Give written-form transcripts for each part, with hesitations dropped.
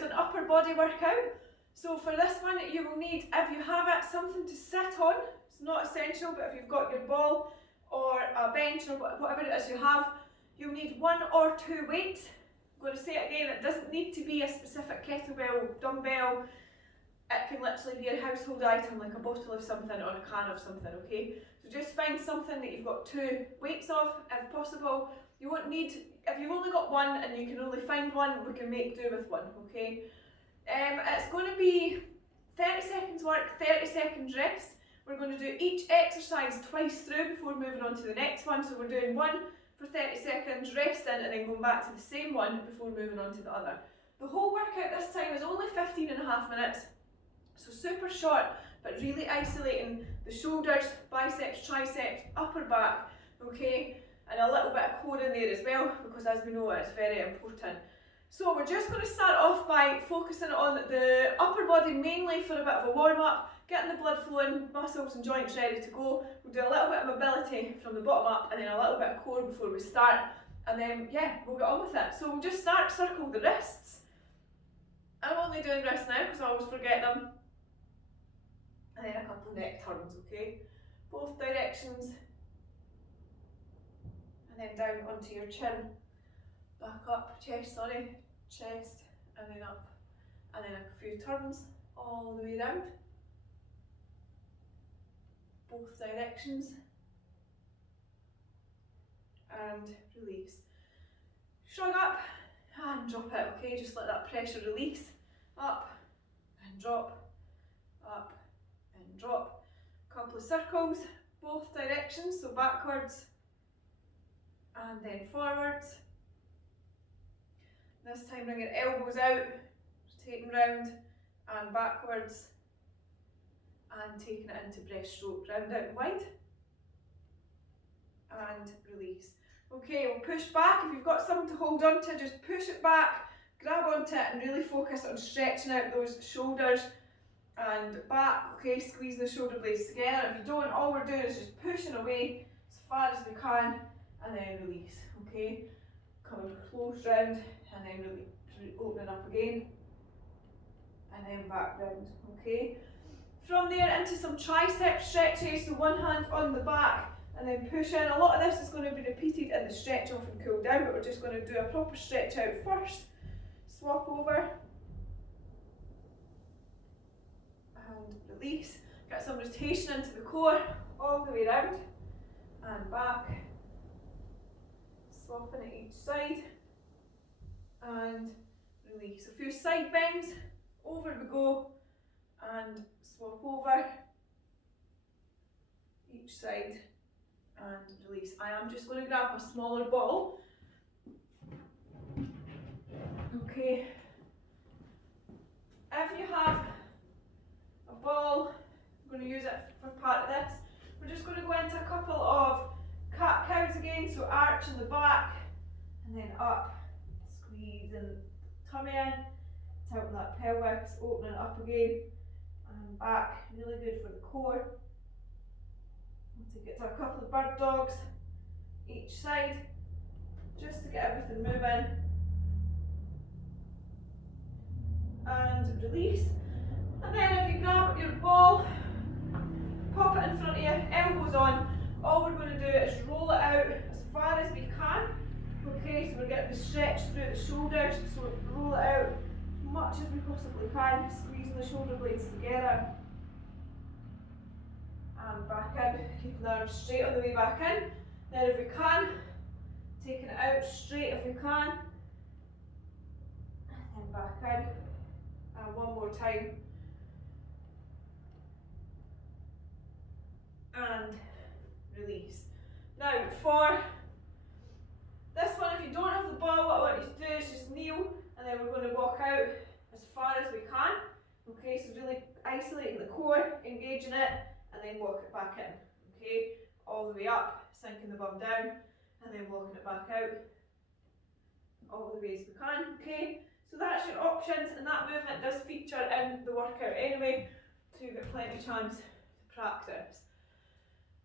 it's an upper body workout. So for this one, you will need, if you have it, something to sit on. It's not essential, but if you've got your ball or a bench or whatever it is you have, you'll need 1 or 2 weights. I'm going to say it again, it doesn't need to be a specific kettlebell, dumbbell. It can literally be a household item like a bottle of something or a can of something, okay? So just find something that you've got 2 weights of, if possible. You won't need, if you've only got 1 and you can only find 1, we can make do with 1, okay? It's going to be 30 seconds work, 30 seconds rest. We're going to do each exercise twice through before moving on to the next one. So we're doing one for 30 seconds, resting, and then going back to the same one before moving on to the other. The whole workout this time is only 15.5 minutes. So super short, but really isolating the shoulders, biceps, triceps, upper back, okay? And a little bit of core in there as well, because as we know, it's very important. So we're just going to start off by focusing on the upper body mainly for a bit of a warm up, getting the blood flowing, muscles and joints ready to go. We'll do a little bit of mobility from the bottom up and then a little bit of core before we start. And then, yeah, we'll get on with it. So we'll just start, circle the wrists. I'm only doing wrists now because I always forget them. And then a couple of neck turns, okay? Both directions. And then down onto your chin. Back up, chest, and then up. And then a few turns all the way round. Both directions. And release. Shrug up and drop it, okay? Just let that pressure release. Up and drop, up and drop. Couple of circles, both directions, so backwards and then forwards. This time bring your elbows out, rotating round and backwards and taking it into breaststroke, round out and wide and release. Okay, we'll push back. If you've got something to hold on to, just push it back, grab onto it and really focus on stretching out those shoulders and back, okay, squeezing the shoulder blades together. If you don't, all we're doing is just pushing away as far as we can and then release, okay? Coming close round and then really opening up again and then back round, okay? From there into some tricep stretches, so one hand on the back and then push in. A lot of this is going to be repeated in the stretch off and cool down, but we're just going to do a proper stretch out first. Swap over and release. Get some rotation into the core all the way round and back. Swapping at each side and release. A few side bends, over we go and swap over each side and release. I am just going to grab a smaller ball. Okay. If you have a ball, I'm going to use it for part of this. We're just going to go into a couple of cat cows again, so arch in the back and then up, squeezing the tummy in, tilting that pelvis, opening it up again and back, really good for the core. We'll take it to a couple of bird dogs each side, just to get everything moving. And release. And then if you grab your ball, pop it in front of you, elbows on. All we're going to do is roll it out as far as we can. Okay, so we're getting the stretch through the shoulders, so roll it out as much as we possibly can, squeezing the shoulder blades together. And back in, keeping the arms straight on the way back in. Then if we can, taking it out straight if we can. And then back in. And one more time. And release. Now for this one, if you don't have the ball, what I want you to do is just kneel and then we're going to walk out as far as we can. Okay, so really isolating the core, engaging it, and then walk it back in. Okay, all the way up, sinking the bum down, and then walking it back out all the way as we can. Okay, so that's your options, and that movement does feature in the workout anyway, so you've got plenty of chance to practice.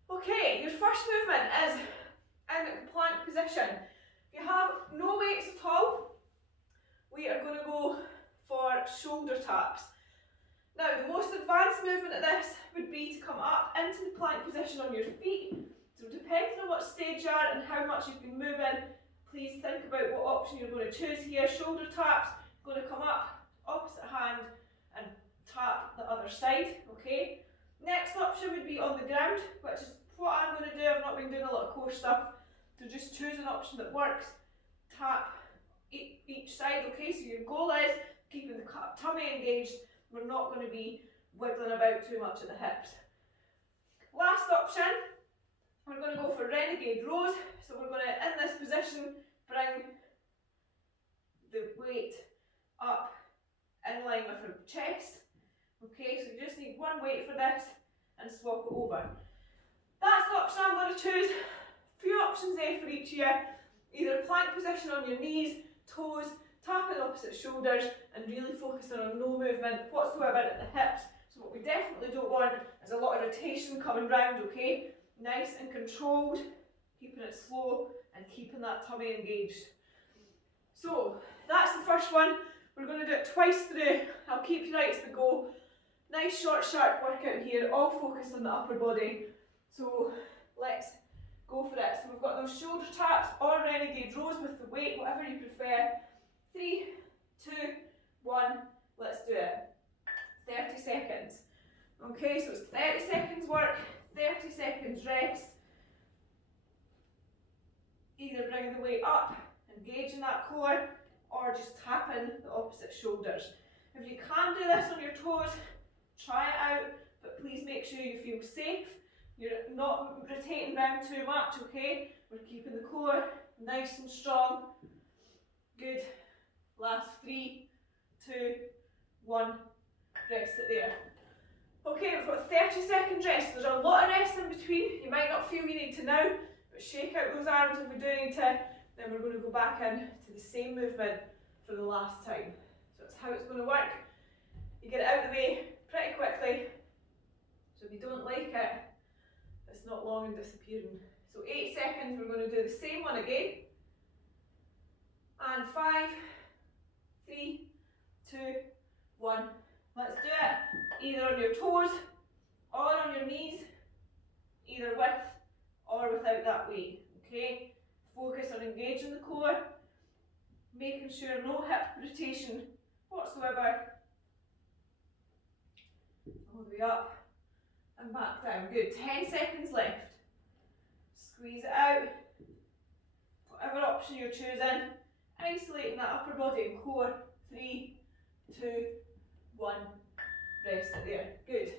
Okay, your first movement is in plank position. If you have no weights at all, we are going to go for shoulder taps. Now, the most advanced movement of this would be to come up into the plank position on your feet. So depending on what stage you are and how much you've been moving, please think about what option you're going to choose here. Shoulder taps, going to come up, opposite hand, and tap the other side, okay? Next option would be on the ground, which is what I'm going to do. I've not been doing a lot of core stuff, so just choose an option that works. Tap each side, okay? So your goal is keeping the tummy engaged. We're not going to be wiggling about too much at the hips. Last option, we're going to go for renegade rows. So we're going to, in this position, bring the weight up in line with our chest. Okay, so you just need one weight for this and swap it over. That's the option I'm going to choose. A few options there for each year. Either plank position on your knees, toes, tapping opposite shoulders, and really focusing on no movement whatsoever at the hips. So what we definitely don't want is a lot of rotation coming round, okay? Nice and controlled, keeping it slow and keeping that tummy engaged. So that's the first one. We're going to do it twice through. I'll keep you right as we go. Nice short sharp workout here, all focused on the upper body. So let's go for it. So we've got those shoulder taps or renegade rows with the weight, whatever you prefer. 3, 2, 1, let's do it. 30 seconds. Okay, so it's 30 seconds work, 30 seconds rest. Either bringing the weight up, engaging that core, or just tapping the opposite shoulders. If you can do this on your toes, try it out, but please make sure you feel safe. You're not rotating around too much, okay? We're keeping the core nice and strong. Good. Last 3, 2, 1. Rest it there. Okay, we've got 30 seconds rest. There's a lot of rest in between. You might not feel you need to now, but shake out those arms if we do need to. Then we're going to go back in to the same movement for the last time. So that's how it's going to work. You get it out of the way pretty quickly. So if you don't like it, it's not long and disappearing. So 8 seconds, we're going to do the same one again. And 5, 3, 2, 1. Let's do it either on your toes or on your knees, either with or without that weight, okay? Focus on engaging the core, making sure no hip rotation whatsoever. All the way up and back down. Good. 10 seconds left. Squeeze it out. Whatever option you're choosing, isolating that upper body and core. 3, 2, 1. Rest it there. Good.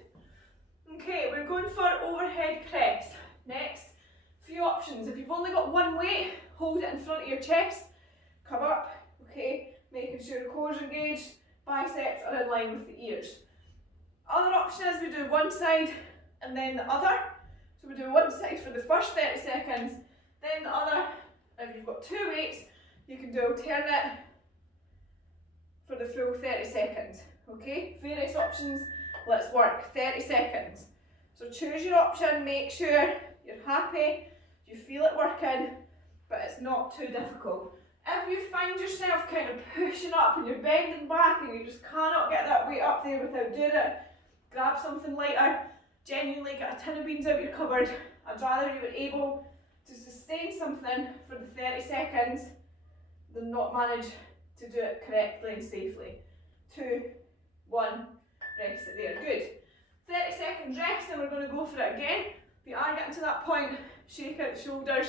Okay, we're going for overhead press. Next, few options. If you've only got one weight, hold it in front of your chest. Come up, okay, making sure the core's engaged, biceps are in line with the ears. Other option is we do one side and then the other. So we do one side for the first 30 seconds, then the other. If you've got two weights, you can do alternate for the full 30 seconds. Okay, various options, let's work 30 seconds. So choose your option, make sure you're happy, you feel it working, but it's not too difficult. If you find yourself kind of pushing up and you're bending back and you just cannot get that weight up there without doing it, grab something lighter, genuinely get a tin of beans out your cupboard. I'd rather you were able to sustain something for the 30 seconds than not manage to do it correctly and safely. 2, 1, rest it there. Good. 30 seconds rest, and we're going to go for it again. If you are getting to that point, shake out the shoulders.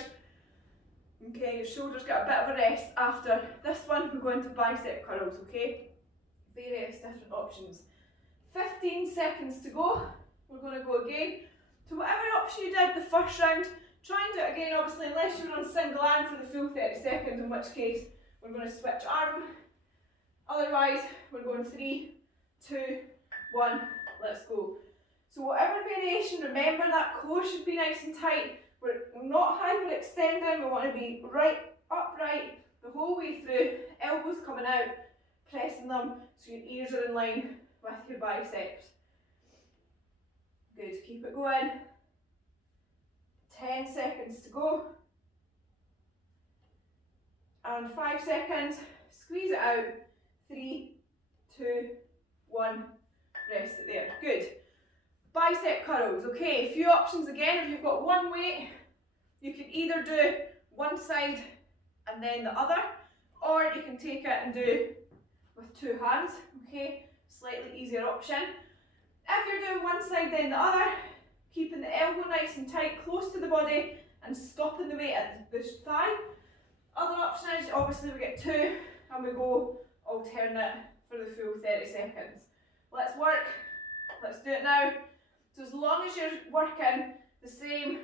Okay, your shoulders get a bit of a rest after this one. We're going to bicep curls, okay? Various different options. 15 seconds to go. We're going to go again. So whatever option you did the first round, try and do it again, obviously, unless you're on single arm for the full 30 seconds, in which case we're going to switch arm. Otherwise, we're going 3, 2, 1, let's go. So whatever variation, remember that core should be nice and tight. We're not hyperextending, we want to be right upright the whole way through, elbows coming out, pressing them so your ears are in line with your biceps. Good, keep it going. 10 seconds to go. And 5 seconds, squeeze it out. 3, 2, 1, rest it there. Good. Bicep curls. Okay, a few options again. If you've got one weight, you can either do one side and then the other, or you can take it and do with two hands. Okay, slightly easier option. If you're doing one side then the other, keeping the elbow nice and tight close to the body and stopping the weight at the thigh. Other option is obviously we get two and we go alternate for the full 30 seconds. Let's work, let's do it now. So as long as you're working the same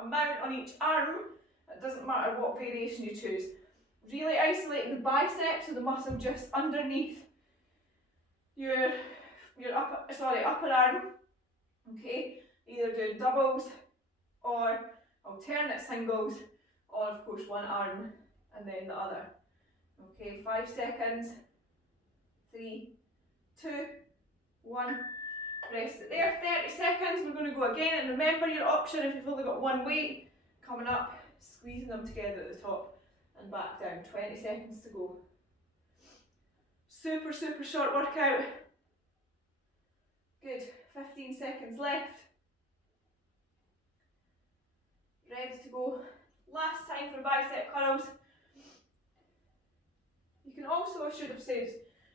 amount on each arm, it doesn't matter what variation you choose. Really isolating the biceps, so the muscle just underneath your upper arm. Okay, either doing doubles or alternate singles, or of course one arm and then the other. Okay, 5 seconds. 3, 2, 1. Rest it there. 30 seconds. We're going to go again, and remember your option if you've only got one weight. Coming up, squeezing them together at the top and back down. 20 seconds to go. Super, super short workout. Good. 15 seconds left. Ready to go. Last time for bicep curls. You can also, I should have said,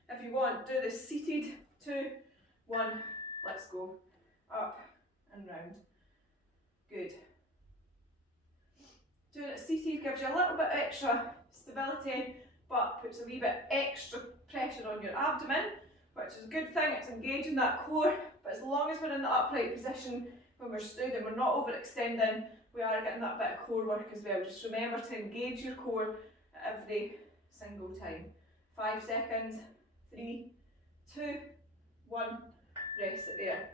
if you want, do this seated. 2, 1, let's go. Up and round. Good. Doing it seated gives you a little bit extra stability, but puts a wee bit extra pressure on your abdomen, which is a good thing. It's engaging that core, but as long as we're in the upright position when we're stood and we're not overextending, we are getting that bit of core work as well. Just remember to engage your core every single time. 5 seconds. 3, 2, 1. Rest it there.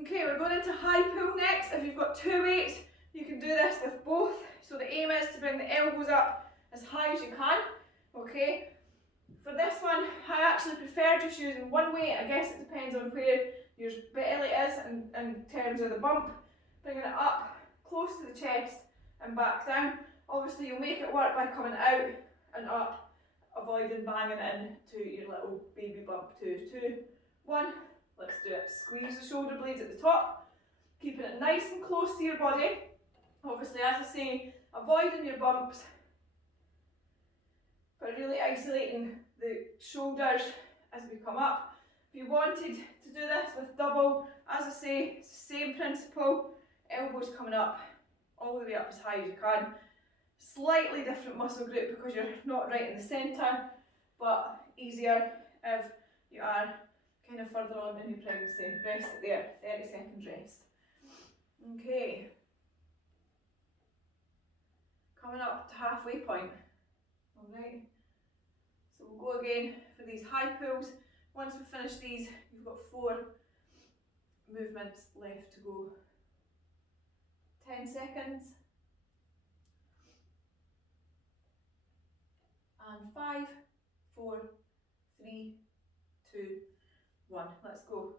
Okay, we're going into high pull next. If you've got two weights, you can do this with both. So the aim is to bring the elbows up as high as you can. Okay. For this one, I actually prefer just using one weight. I guess it depends on where your belly is in terms of the bump. Bringing it up close to the chest and back down. Obviously, you'll make it work by coming out and up, avoiding banging into your little baby bump. 2, 2, 1. Let's do it. Squeeze the shoulder blades at the top, keeping it nice and close to your body. Obviously, as I say, avoiding your bumps, but really isolating the shoulders as we come up. If you wanted to do this with double, as I say, it's the same principle. Elbows coming up, all the way up as high as you can. Slightly different muscle group because you're not right in the centre, but easier if you are kind of further on in your pregnancy. Rest it there, 30 seconds rest. Okay. Coming up to halfway point. Alright. So we'll go again for these high pulls. Once we finish these, you've got 4 movements left to go. 10 seconds. And 5, 4, 3, 2, 1. Let's go.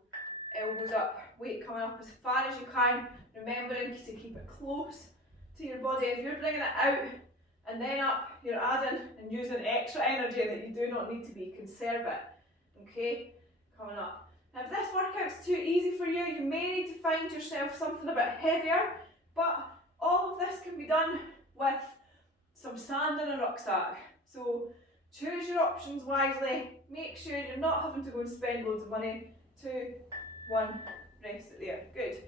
Elbows up, weight coming up as far as you can, remembering to keep it close to your body. If you're bringing it out and then up, you're adding and using extra energy that you do not need to be. Conserve it. Okay, coming up. Now if this workout's too easy for you, you may need to find yourself something a bit heavier, but all of this can be done with some sand and a rucksack. So choose your options wisely, make sure you're not having to go and spend loads of money. 2, 1, rest it there. Good.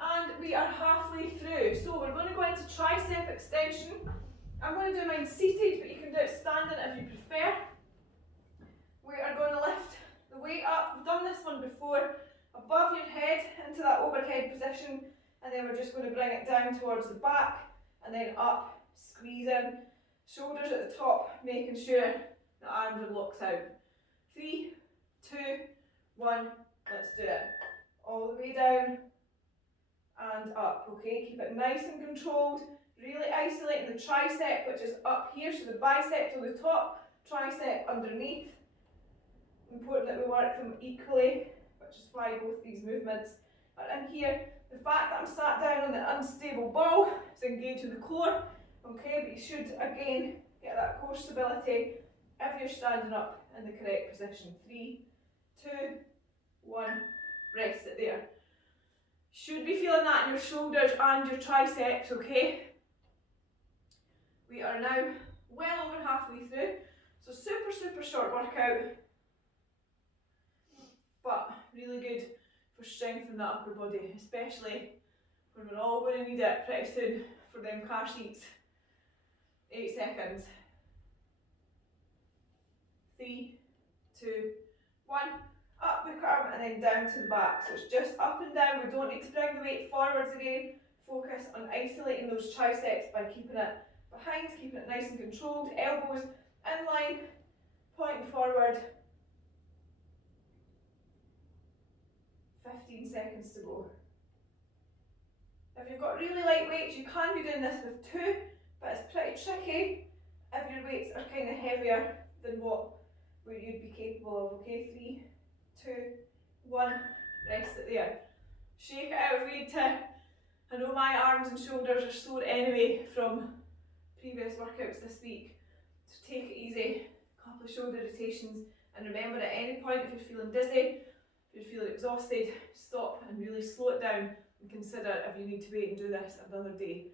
And we are halfway through. So we're going to go into tricep extension. I'm going to do mine seated, but you can do it standing if you prefer. We are going to lift the weight up. We've done this one before, above your head into that overhead position, and then we're just going to bring it down towards the back and then up, squeezing. Shoulders at the top, making sure the arms are locked out. 3, 2, 1, let's do it. All the way down and up, okay? Keep it nice and controlled. Really isolating the tricep, which is up here, so the biceps on the top, tricep underneath. Important that we work them equally, which is why both these movements are in here. The fact that I'm sat down on the unstable ball is engaging the core. Okay, but you should again get that core stability if you're standing up in the correct position. 3, 2, 1, rest it there. Should be feeling that in your shoulders and your triceps, okay? We are now well over halfway through, so super short workout, but really good for strengthening that upper body, especially when we're all going to need it pretty soon for them car seats. 8 seconds. 3, 2, 1. Up the arm and then down to the back. So it's just up and down. We don't need to bring the weight forwards again. Focus on isolating those triceps by keeping it behind, keeping it nice and controlled. Elbows in line, pointing forward. 15 seconds to go. If you've got really light weights, you can be doing this with 2, but it's pretty tricky if your weights are kind of heavier than what you'd be capable of. Okay, 3, 2, 1, rest it there. Shake it out if we need to. I know my arms and shoulders are sore anyway from previous workouts this week, so take it easy. A couple of shoulder rotations, and remember at any point if you're feeling dizzy, if you're feeling exhausted, stop and really slow it down and consider if you need to wait and do this another day.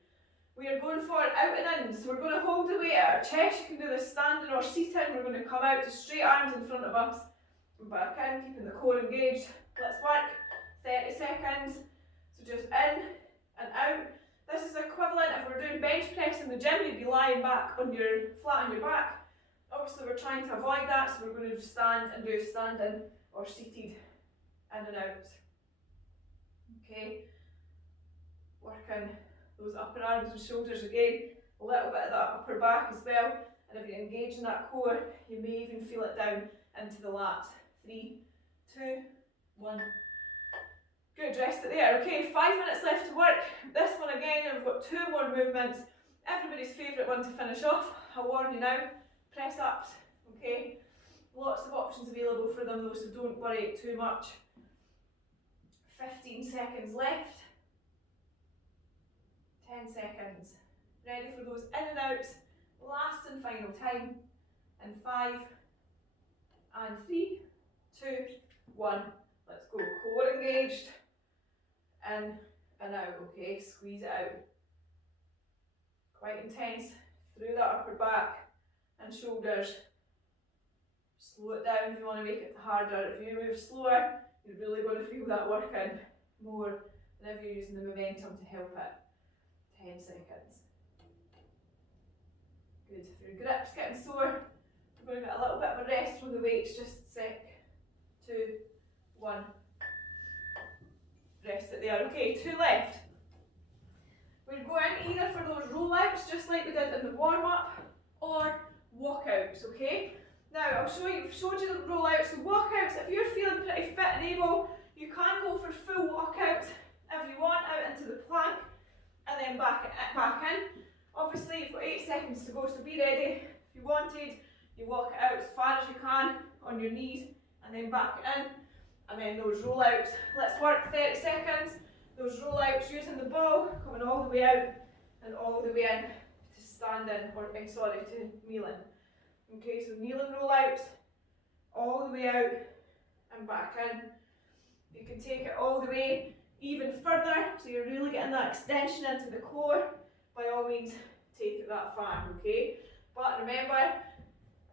We are going for out and in, so we're going to hold the weight at our chest. You can do this standing or seating. We're going to come out to straight arms in front of us and back in, keeping the core engaged. Let's work 30 seconds. So just in and out. This is equivalent if we're doing bench press in the gym, you'd be lying back on flat on your back. Obviously we're trying to avoid that, so we're going to stand and do standing or seated in and out. Okay, working those upper arms and shoulders again, a little bit of that upper back as well, and if you're engaging that core, you may even feel it down into the lats. 3, 2, 1. Good, rest it there. Okay, 5 minutes left to work. This one again, and we've got 2 more movements. Everybody's favourite one to finish off. I'll warn you now, press ups, okay? Lots of options available for them though, so don't worry too much. 15 seconds left. 10 seconds. Ready for those in and outs. Last and final time. And 5, and 3, 2, 1. Let's go. Core engaged. In and out, okay? Squeeze it out. Quite intense through that upper back and shoulders. Slow it down if you want to make it harder. If you move slower, you're really going to feel that working more than if you're using the momentum to help it. 10 seconds. Good. If your grip's getting sore, we're going to get a little bit of a rest from the weights. Just a sec. 2, 1. Rest it there. Okay, 2 left. We're going either for those rollouts, just like we did in the warm-up, or walkouts, okay? Now, I've showed you the rollouts. The walkouts, if you're feeling pretty fit and able, you can go for full walkouts if you want, out into the plank, and then back in. Obviously, you've got 8 seconds to go, so be ready. If you wanted, you walk it out as far as you can on your knees, and then back in. And then those rollouts, let's work 30 seconds. Those rollouts using the ball, coming all the way out and all the way in to standing, or to kneeling. Okay, so kneeling rollouts, all the way out and back in. You can take it all the way even further, so you're really getting that extension into the core. By all means, take it that far, okay? But remember,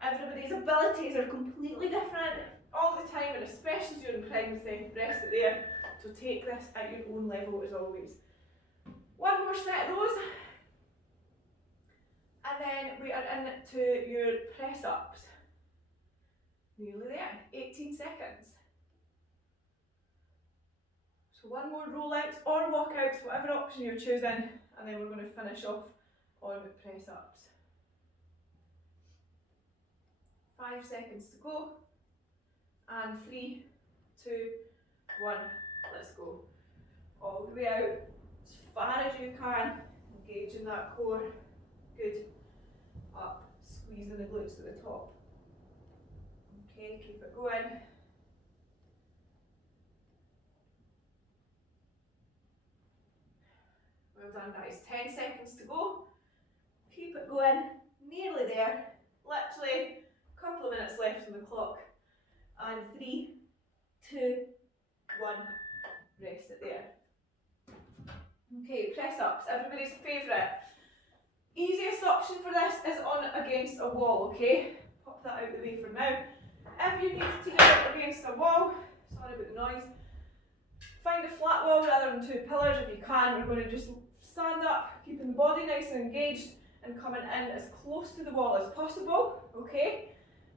everybody's abilities are completely different all the time, and especially during pregnancy. Rest it there. So take this at your own level as always. One more set of those. And then we are into your press ups. Nearly there. 18 seconds. So one more rollouts or walkouts, whatever option you're choosing, and then we're going to finish off on press ups. 5 seconds to go. And 3, 2, 1. Let's go. All the way out, as far as you can, engaging that core. Good. Up, squeezing the glutes at the top. Okay, keep it going. Well done, guys. 10 seconds to go. Keep it going. Nearly there. Literally a Couple of minutes left on the clock. And 3, 2, 1. Rest it there. Okay, press ups, everybody's favourite. Easiest option for this is on against a wall, okay? Pop that out the way for now. If you need to get up against a wall, sorry about the noise, find a flat wall rather than 2 pillars if you can. We're going to just stand up, keeping the body nice and engaged and coming in as close to the wall as possible, okay?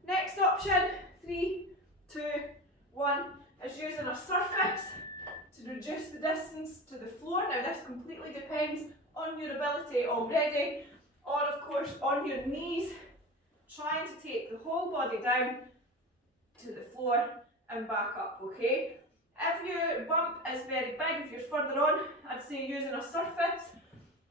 Next option, 3, 2, 1, is using a surface to reduce the distance to the floor. Now this completely depends on your ability already, or of course on your knees, trying to take the whole body down to the floor and back up, okay? If your bump is very big, if you're further on, I'd say using a surface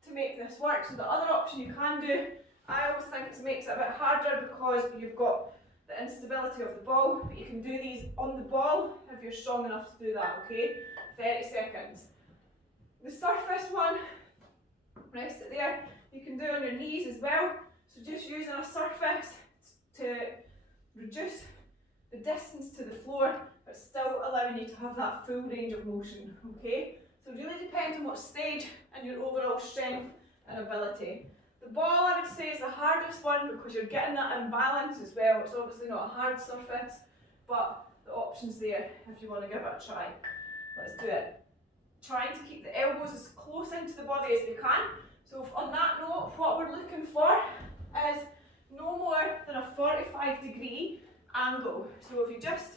to make this work. So the other option you can do, I always think it makes it a bit harder because you've got the instability of the ball, but you can do these on the ball if you're strong enough to do that, okay? 30 seconds. The surface one, rest it there. You can do it on your knees as well. So just using a surface to reduce the distance to the floor, but still allowing you to have that full range of motion, okay? So it really depends on what stage and your overall strength and ability. The ball, I would say, is the hardest one because you're getting that imbalance as well. It's obviously not a hard surface, but the option's there if you want to give it a try. Let's do it. Trying to keep the elbows as close into the body as they can. So on that note, what we're looking for is no more than a 45-degree angle. So if you just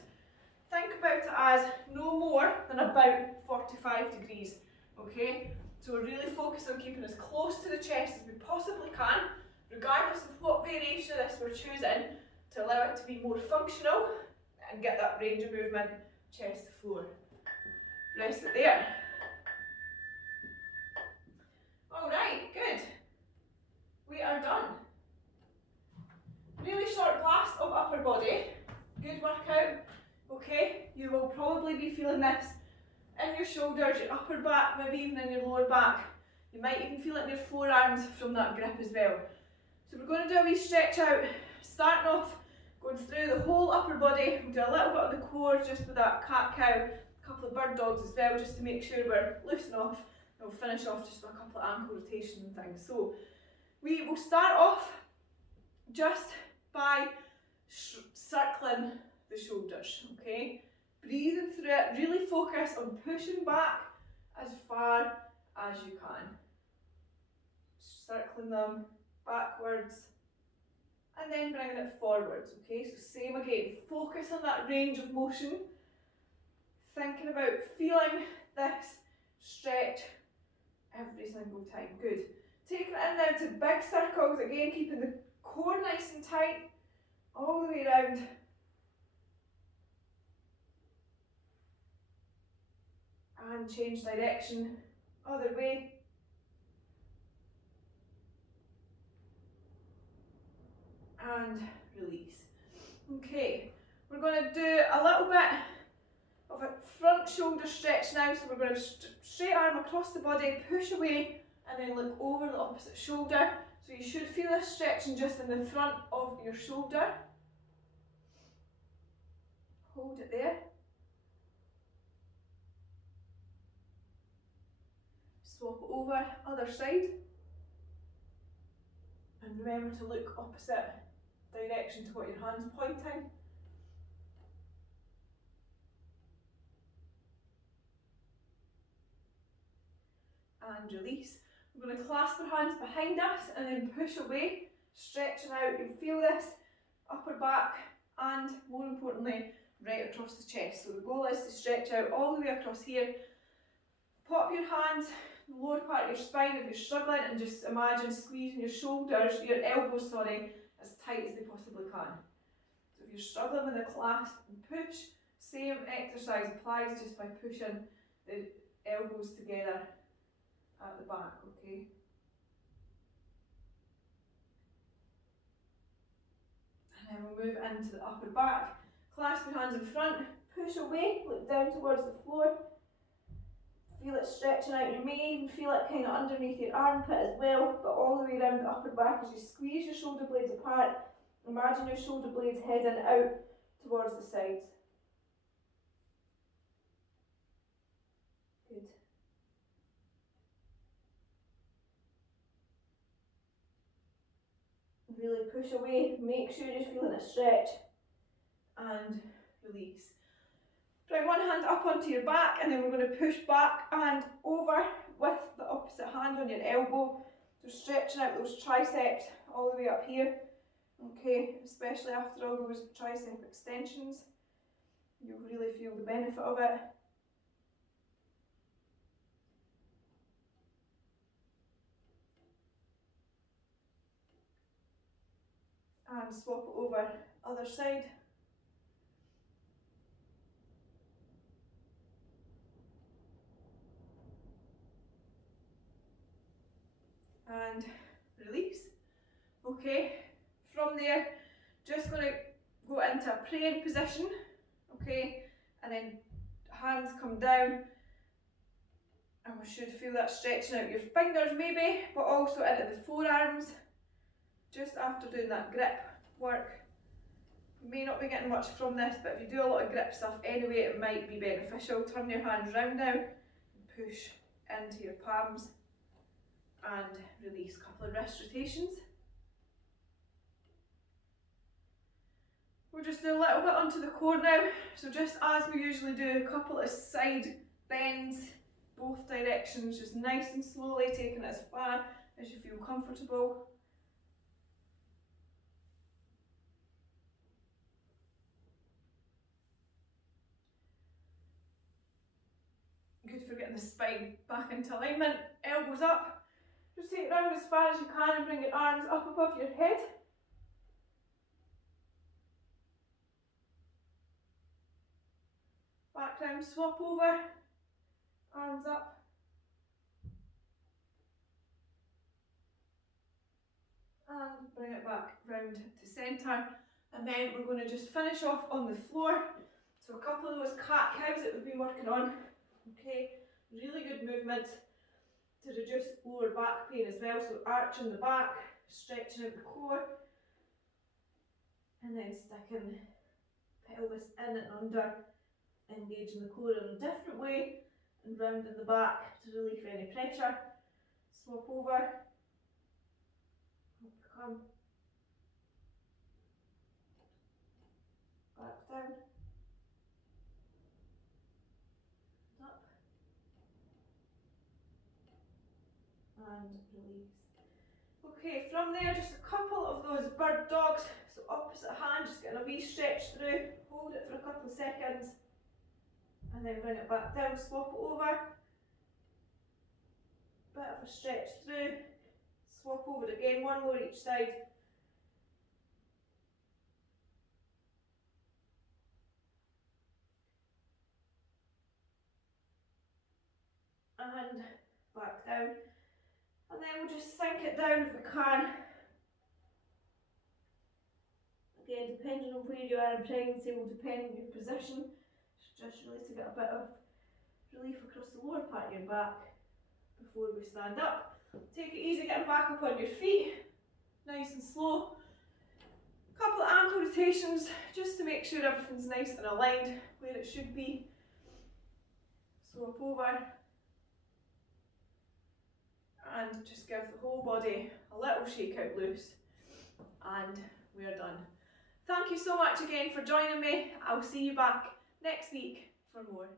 think about it as no more than about 45 degrees, okay? So we're really focused on keeping as close to the chest as we possibly can, regardless of what variation of this we're choosing, to allow it to be more functional and get that range of movement, chest to floor. Rest it there. Alright, good. We are done. Really short blast of upper body. Good workout. Okay, you will probably be feeling this in your shoulders, your upper back, maybe even in your lower back. You might even feel it in your forearms from that grip as well. So we're going to do a wee stretch out, starting off, going through the whole upper body. We'll do a little bit on the core just with that cat-cow, a couple of bird dogs as well, just to make sure we're loose enough. And we'll finish off just with a couple of ankle rotations and things. So we will start off just by circling the shoulders, okay? Breathing through it, really focus on pushing back as far as you can. Circling them backwards and then bringing it forwards, okay? So same again, focus on that range of motion. Thinking about feeling this stretch every single time, good. Taking it in now to big circles, again keeping the core nice and tight all the way around. And change direction, other way. And release. Okay, we're going to do a little bit of a front shoulder stretch now. So we're going to straight arm across the body, push away, and then look over the opposite shoulder. So you should feel this stretching just in the front of your shoulder. Hold it there. Swap it over, other side. And remember to look opposite direction to what your hand's pointing. And release. We're going to clasp our hands behind us and then push away, stretching out. You'll feel this upper back and, more importantly, right across the chest. So the goal is to stretch out all the way across here. Pop your hands in the lower part of your spine if you're struggling, and just imagine squeezing your shoulders, your elbows, sorry, as tight as they possibly can. So if you're struggling with a clasp and push, same exercise applies just by pushing the elbows together at the back, okay? And then we'll move into the upper back. Clasp your hands in front, push away, look down towards the floor. Feel it stretching out. You may even feel it kind of underneath your armpit as well, but all the way around the upper back as you squeeze your shoulder blades apart Imagine your shoulder blades heading out towards the sides. Good. Really push away, make sure you're feeling a stretch, and release. Bring one hand up onto your back, and then we're going to push back and over with the opposite hand on your elbow. So stretching out those triceps all the way up here. Okay, especially after all those tricep extensions, you'll really feel the benefit of it. And swap it over other side. And release. Okay, from there, just going to go into a praying position. Okay, and then hands come down, and we should feel that stretching out your fingers maybe, but also into the forearms. Just after doing that grip work, you may not be getting much from this, but if you do a lot of grip stuff anyway, it might be beneficial. Turn your hands round now and push into your palms and release. Couple of wrist rotations. We'll just do a little bit onto the core now. So just as we usually do, a couple of side bends, both directions, just nice and slowly, taking it as far as you feel comfortable. Good for getting the spine back into alignment. Elbows up. Just take it round as far as you can and bring your arms up above your head. Back down, swap over. Arms up. And bring it back round to centre. And then we're going to just finish off on the floor. So a couple of those cat cows that we've been working on. Okay, really good movement to reduce lower back pain as well. So arching the back, stretching out the core, and then sticking pelvis in and under, engaging the core in a different way, and rounding the back to relieve any pressure. Swap over, up you come, back down, up, and release. Okay, from there, just a couple of those bird dogs. So opposite hand, just getting a wee stretch through, hold it for a couple of seconds, and then bring it back down, swap it over. Bit of a stretch through, swap over again, one more each side. And back down. And then we'll just sink it down if we can. Again, depending on where you are in pregnancy will depend on your position. Just really to get a bit of relief across the lower part of your back before we stand up. Take it easy getting back up on your feet, nice and slow. A couple of ankle rotations just to make sure everything's nice and aligned where it should be. Swap over. And just give the whole body a little shake out loose, and we're done. Thank you so much again for joining me. I'll see you back next week for more.